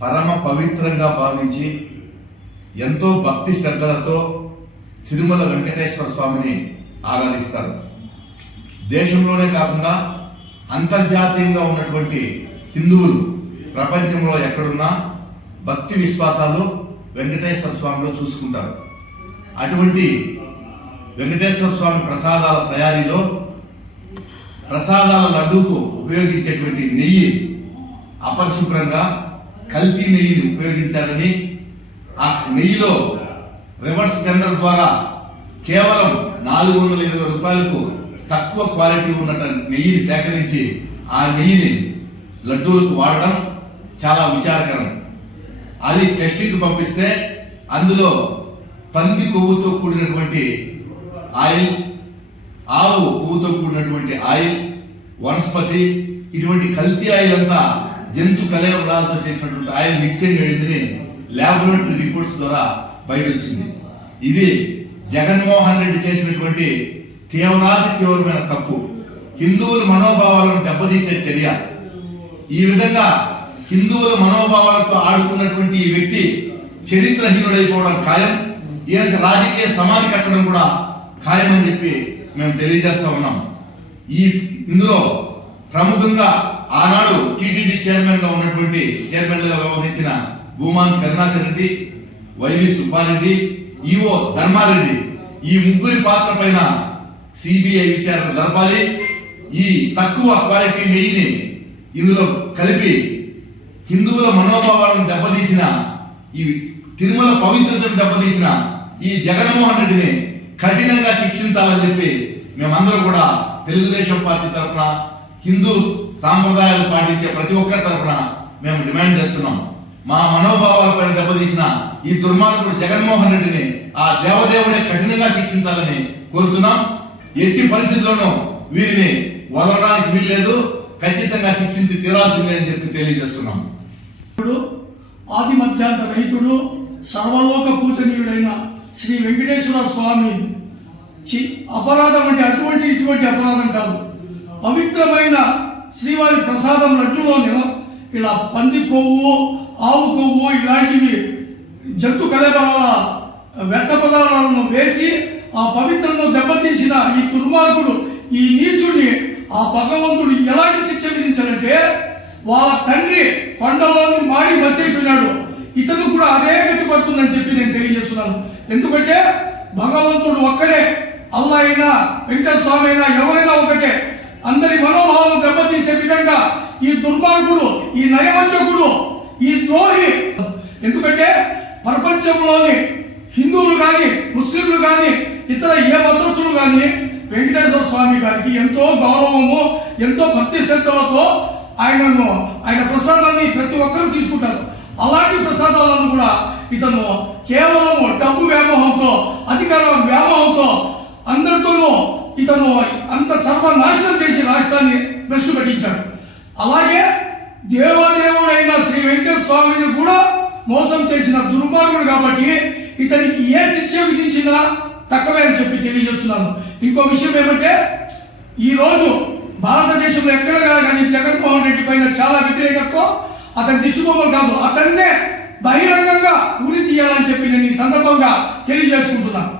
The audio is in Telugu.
పరమ పవిత్రంగా భావించి ఎంతో భక్తి శ్రద్ధలతో తిరుమల వెంకటేశ్వర స్వామిని ఆరాధిస్తారు. దేశంలోనే కాకుండా అంతర్జాతీయంగా ఉన్నటువంటి హిందువులు ప్రపంచంలో ఎక్కడున్నా భక్తి విశ్వాసాలు వెంకటేశ్వర స్వామిలో చూసుకుంటారు. అటువంటి వెంకటేశ్వర స్వామి ప్రసాదాల తయారీలో ప్రసాదాల లడ్డూకు ఉపయోగించేటువంటి నెయ్యి అపరిశుభ్రంగా కల్తీ నెయ్యిని ఉపయోగించారని, ఆ నెయ్యిలో రివర్స్ టెండర్ ద్వారా కేవలం 420 రూపాయలకు తక్కువ క్వాలిటీ ఉన్న నెయ్యిని సేకరించి ఆ నెయ్యిని లడ్డూలకు వాడడం చాలా విచారకరం. అది టెస్టింగ్ పంపిస్తే అందులో పంది కొవ్వుతో కూడినటువంటి ఆయిల్, ఆవు కొవ్వుతో కూడినటువంటి ఆయిల్, వనస్పతి, ఇటువంటి కల్తీ ఆయిల్ అంతా జంతు కలయవరాలతో చేసినటువంటి ఆయిల్ మిక్సింగ్ అయిందని ల్యాబొరేటరీ రిపోర్ట్స్ ద్వారా బయట వచ్చింది. ఇది జగన్మోహన్ రెడ్డి చేసినటువంటి తీవ్రమైన తప్పు, హిందువుల మనోభావాలను దెబ్బతీసే చర్య. ఈ విధంగా హిందువుల మనోభావాలతో ఆడుకున్నటువంటి ఈ వ్యక్తి చరిత్రహీనుడైపోవడం ఖాయం. ఈయనకు రాజకీయ సమాధి కట్టడం కూడా ఖాయమని చెప్పి మేము తెలియజేస్తా ఉన్నాం. ఇందులో ప్రముఖంగా ఆనాడు టీటీడీ చైర్మన్ గా ఉన్నటువంటి చైర్మన్ గా వ్యవహరించిన భూమాన్ కరుణాకర్ రెడ్డి, వైవి సుబ్బారెడ్డి, ఈవో ధర్మారెడ్డి, ఈ ముగ్గురి పాత్ర పైన సిబిఐ విచారణ జరపాలి. ఈ తక్కువ క్వాలిటీ నెయ్యిని ఇందులో కలిపి హిందువుల మనోభావాలను దెబ్బతీసిన, ఈ తిరుమల పవిత్రతను దెబ్బతీసిన ఈ జగన్మోహన్ రెడ్డిని కఠినంగా శిక్షించాలని చెప్పి మేమందరం కూడా తెలుగుదేశం పార్టీ తరఫున, హిందూ సాంప్రదాయాలు పాటించే ప్రతి ఒక్కరి తరఫున మేము డిమాండ్ చేస్తున్నాం. మా మనోభావాలపైన దెబ్బతీసిన ఈ దుర్మార్గుడు జగన్మోహన్ రెడ్డిని ఆ దేవదేవుడే కఠినంగా శిక్షించాలని కోరుతున్నాం. ఎట్టి పరిస్థితుల్లోనూ వీరిని వదలడానికి వీల్లేదు, ఖచ్చితంగా శిక్షించి తీరాల్సిందే అని చెప్పి తెలియజేస్తున్నాం. ఆది మధ్యాంత రహితుడు సర్వలోక పూజనీయుడైన శ్రీ వెంకటేశ్వర స్వామి అపరాధం అంటే ఇటువంటి అపరాధం కాదు. పవిత్రమైన శ్రీవారి ప్రసాదం లడ్డూలోనే ఇలా పంది కొవ్వు, ఆవు కొవ్వు ఇలాంటివి జంతు కలబరాల వ్యర్థ పదార్థాలను వేసి ఆ పవిత్రను దెబ్బతీసిన ఈ దుర్మార్గుడు, ఈ నీచుడిని ఆ భగవంతుడు ఎలాంటి శిక్ష విధించాలంటే, వాళ్ళ తండ్రి కొండలోని మాడి మసైపోయినాడు, ఇతను కూడా అదే గతి పడుతుందని చెప్పి నేను తెలియజేస్తున్నాను. ఎందుకంటే భగవంతుడు ఒక్కడే, అల్లా అయినా వెంకటేశ్వర స్వామి అయినా ఎవరైనా ఒకటే. అందరి మనోభావాలను దెబ్బతీసే విధంగా ఈ దుర్మార్గుడు, ఈ నయవంచకుడు, ఈ ద్రోహి. ఎందుకంటే ప్రపంచంలోని హిందువులు కానీ, ముస్లింలు కానీ, ఇతర ఏ మతస్థులు కానీ వెంకటేశ్వర స్వామి గారికి ఎంతో గౌరవము, ఎంతో భక్తి శ్రద్ధలతో ఆయన ప్రసాదాన్ని ప్రతి ఒక్కరూ తీసుకుంటారు. అలాంటి ప్రసాదాలను కూడా ఇతను కేవలం డబ్బు వ్యామోహంతో, అధికార వ్యామోహంతో అందరితోనూ ఇతను అంత సర్వనాశనం చేసి రాష్ట్రాన్ని భ్రష్టు పట్టించాడు. అలాగే దేవాదేవుడైన శ్రీ వెంకటేశ్వర స్వామిని కూడా మోసం చేసిన దుర్మార్గుడు కాబట్టి ఇతనికి ఏ శిక్ష విధించినా తక్కువే అని చెప్పి తెలియజేస్తున్నాను. ఇంకో విషయం ఏమంటే, ఈ రోజు భారతదేశంలో ఎక్కడ కానీ జగన్మోహన్ రెడ్డి పైన చాలా వ్యతిరేకతతో అతని దిష్టిబొమ్మలు కాదు, అతన్నే బహిరంగంగా ఉరి తీయాలని చెప్పి నేను ఈ సందర్భంగా తెలియజేసుకుంటున్నాను.